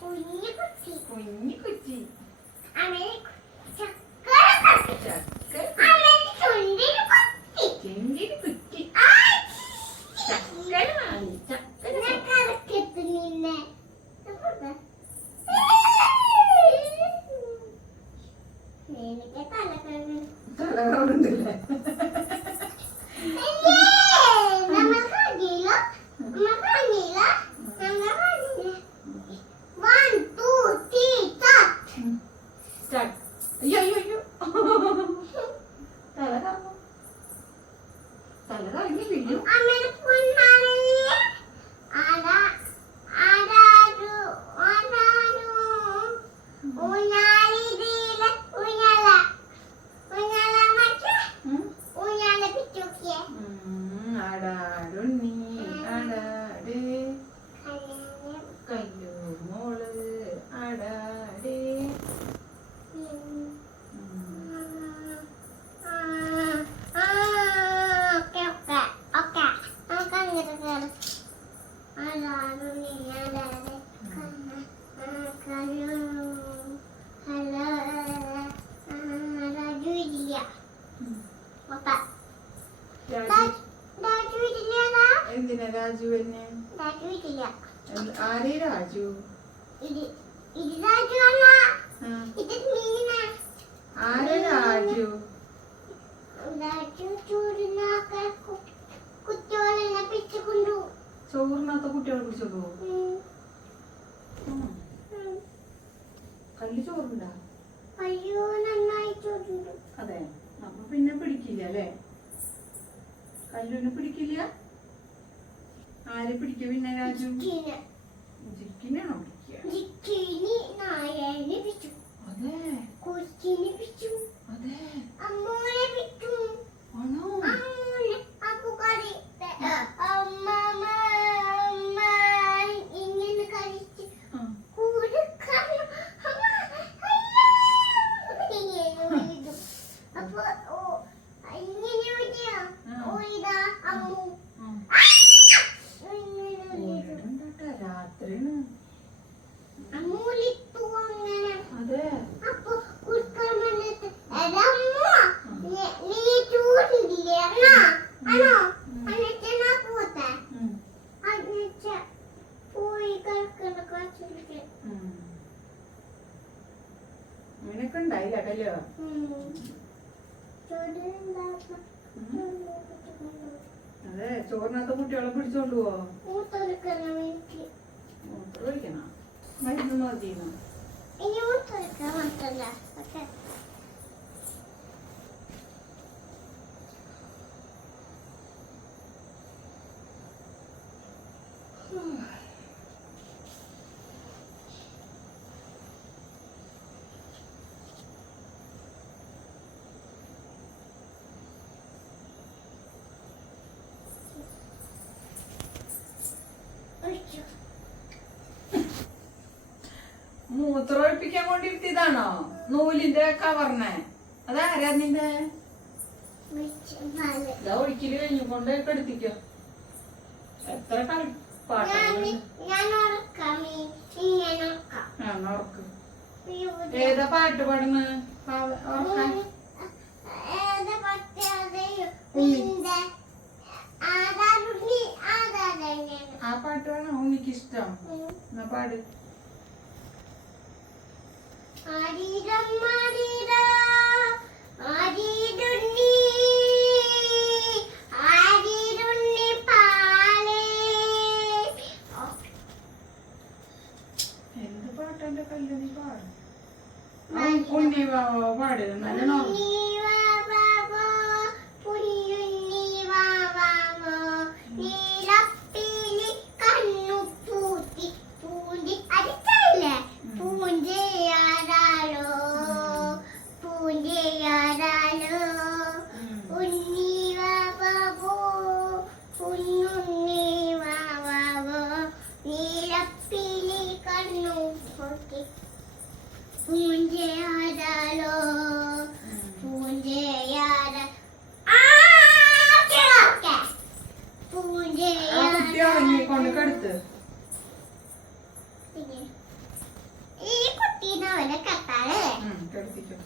കുഞ്ഞു കുറ്റി. കുഞ്ഞു കുറ്റി. അമേരിക്ക ആരേ രാജു? ആരേ രാജു? ചോറിനകത്ത് കുട്ടികളെ പിടിച്ചോ കല്ല് ചോറുണ്ടാ? അയ്യോ നന്നായി ചോറുണ്ട്. അതെ. അപ്പൊ പിന്നെ പിടിക്കില്ല അല്ലേ? കല്ലുവിനെ പിടിക്കില്ല? ആരെ പിടിക്കും പിന്നെ രാജു? ജിക്കിനാണോ പിടിക്കുക അതെ. അതെ. ആണോ? നിനക്ക് ഉണ്ടായി അതെ ചോറിനകത്ത് കുട്ടികളെ പിടിച്ചോണ്ട് പോവോ? ഒഴിക്കണം മരുന്ന് മതിയെന്നോ മൂത്രമൊഴിപ്പിക്കാൻ കൊണ്ടിരുത്തിയതാണോ? നൂലിന്റെ കവർണെ അതാരാ നിന്റെ ഒഴിക്കൽ കഴിഞ്ഞു. കൊണ്ട് എടുത്തിക്കോ എത്ര ഏതാ പാട്ട് പാടുന്ന? ആ പാട്ട് വേണോ? ഉണ്ണിക്ക് ഇഷ്ടം. എന്നാ പാട്. എന്ത് പാട്ടാ കല്യാണി പാടും ഉണ്ണി പാടരുത് നല്ല നോക്കാം പൂഞ്ചയാടാലോ പൂഞ്ചയാട പൂഞ്ചയാട കടുത്ത് ഈ കുട്ടീനെ അവനെ കത്താറേ കടുത്തിക്കോ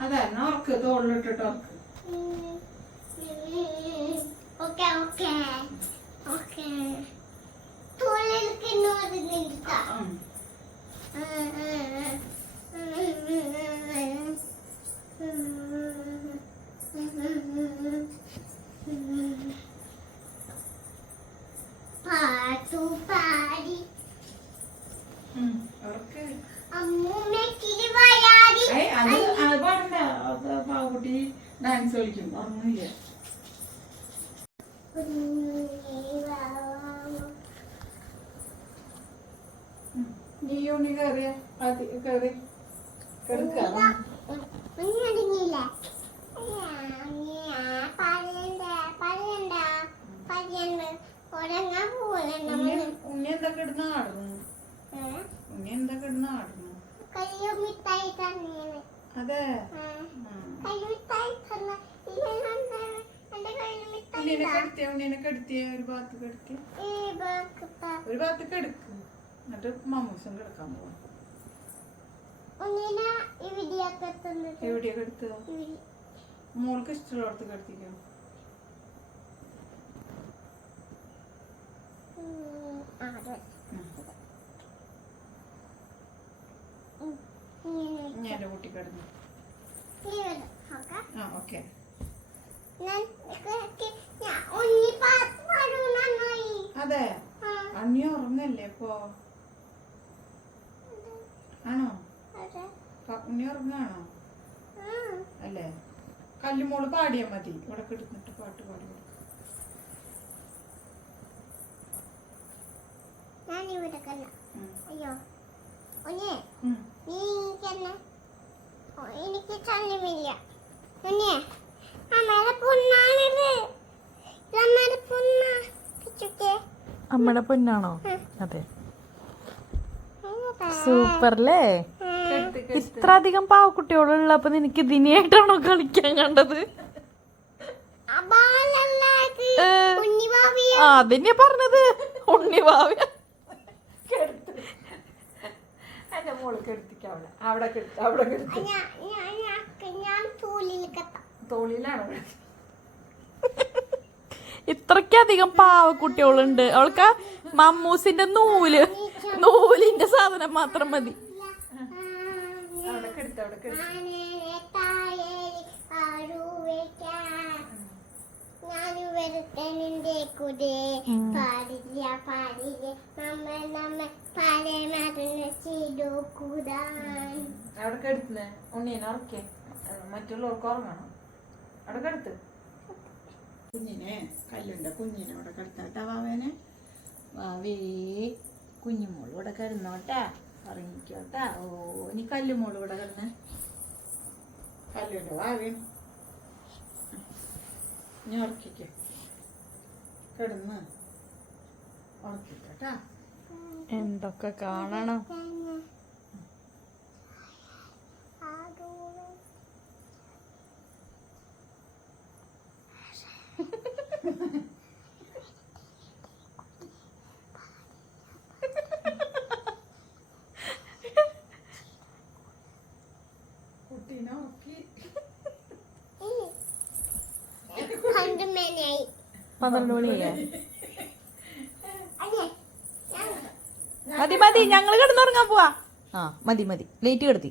അതായിരുന്നു അവർക്ക് തോളിലിട്ടിട്ട് അവർക്ക് ഓക്കെ ഓക്കെ. പാട്ടു പാടി പാവക്കുട്ടി ഡാൻസ് കളിക്കും. ഉറങ്ങില്ല നീ ഉണ്ണി കയറിയ കയറി കിടക്കുക. ഉണ്ണി എന്താ കിടന്ന് ആടുന്നു? ഉണ്ണി എന്താ കിടന്ന് ആടുന്നു? അതെ. ഉണ്ണീനെ കെടുത്തിയ? ഉണ്ണീനെ കെടുത്തിയ? ഒരു ഭാഗത്ത് കെടുത്തിയ ഒരു ഭാഗത്ത് കിടക്ക്. എന്നിട്ട് മമ്മൂസം കിടക്കാൻ പോവാം. മോൾക്ക് ഇഷ്ടമുള്ളടത്ത് കിടത്തിക്കോ. ഞാൻ എന്റെ കുട്ടി കിടന്നു. ആ ഓക്കെ. അതെ. അണ്ണി ഉറങ്ങല്ലേ ഇപ്പോ? ആണോ? അതെ. പ- ഉണ്ണി ഉറങ്ങാണോ അല്ലേ? കല്ലുമോൾ പാടിയാ മതി. ഇവിടെ കിടന്നിട്ട് പാട്ട് പാടി അമ്മടെ ഞാൻ ഇവിടെ കല്ല അയ്യോ. നീ എനിക്കെന്നെ എനിക്ക് അമ്മയുടെ അമ്മയുടെ പൊന്നാ. അമ്മയുടെ പൊന്നാണോ? അതെ. കെടുത്ത് കെടുത്ത്. ഇത്ര അധികം പാവക്കുട്ടികളുള്ളപ്പോ നിനക്ക് ഇതിനെയായിട്ടാണോ കളിക്കാൻ കണ്ടത് അതിനെ അതന്നെയാ പറഞ്ഞത് ഉണ്ണി ഭാവി കെടുത്ത്. എന്റെ മോൾ കെടുത്തിക്ക അവിടെ അവിടെ കെടുത്ത് അവിടെ ഞാൻ- ഞാൻ- ഞാൻ- ഞാൻ തൂലിൽ കെട്ടാം. തോളിലാണ് ഇത്രക്കധികം പാവക്കുട്ടികളുണ്ട് അവൾക്ക് മമ്മൂസിന്റെ നൂൽ നൂലിന്റെ സാധനം മാത്രം മതി. കുഞ്ഞിനെ കല്ലുണ്ട. കുഞ്ഞിനെ അവിടെ കിടത്താട്ടാ വാവേനെ. വാവേ കുഞ്ഞുമോൾ ഇവിടെ കിടന്നോട്ടാ? ഉറങ്ങിക്കോട്ടാ. ഓ ഇനി കല്ലുമോൾ ഇവിടെ കിടന്ന്. കല്ലുണ്ടോ വാവേ ഇനി ഉറക്കിക്കോ. കിടന്ന്. ഉറക്കിക്കോട്ടാ. എന്തൊക്കെ കാണണം ആടുവേ കുട്ടീനെ ഉറക്കി പണ്ട് മേനായി പന്ത്രണ്ട് മതി മതി ഞങ്ങൾ കിടന്നുറങ്ങാൻ പോവാ. ആ മതി മതി. ലേറ്റ് കിടത്തി.